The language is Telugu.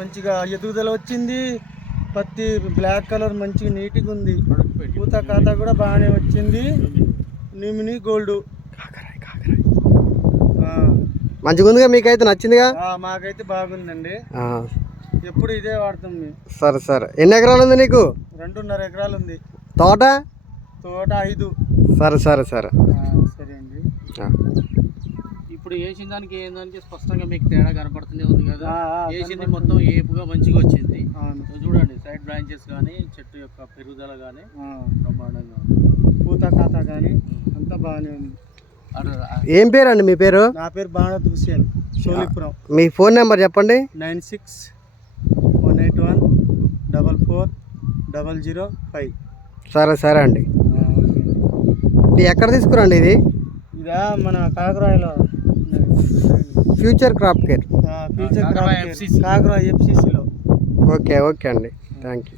మంచిగా ఎదుగుదల వచ్చింది. పత్తి బ్లాక్ కలర్ మంచిగా నీట్గా ఉంది. పూత ఖాతా కూడా బాగానే వచ్చింది. నిమిని గోల్డ్ మంచిగా ఉందిగా, మీకైతే నచ్చిందిగా? మాకైతే బాగుందండి. ఎప్పుడు ఇదే వాడతాం మేము. సరే సరే. ఎన్ని ఎకరాలు ఉంది నీకు? 2.5 ఎకరాలు ఉంది. తోట 5. సరే సరే సరే. సరే అండి. ఇప్పుడు వేసిన దానికి ఏం దానికి స్పష్టంగా మీకు తేడా కనపడుతూనే ఉంది కదా. వేసింది మొత్తం ఏపుగా మంచిగా వచ్చింది. చూడండి సైడ్ బ్రాంచెస్ కానీ చెట్టు యొక్క పెరుగుదల కానీ బ్రహ్మాండంగా, పూత ఖాతా కానీ అంతా బాగానే ఉంది. ఏం పేరు అండి మీ పేరు? నా పేరు బాణత్ హుసేన్, షోలిపురం. మీ ఫోన్ నెంబర్ చెప్పండి. 96-181-44-005. సరే సరే అండి. ఇది ఎక్కడ తీసుకురండి? ఇదా మన కాకరాయిలో ఫ్యూచర్ క్రాప్ కేర్. కాకరా FCCలో. ఓకే ఓకే అండి, థ్యాంక్ యూ.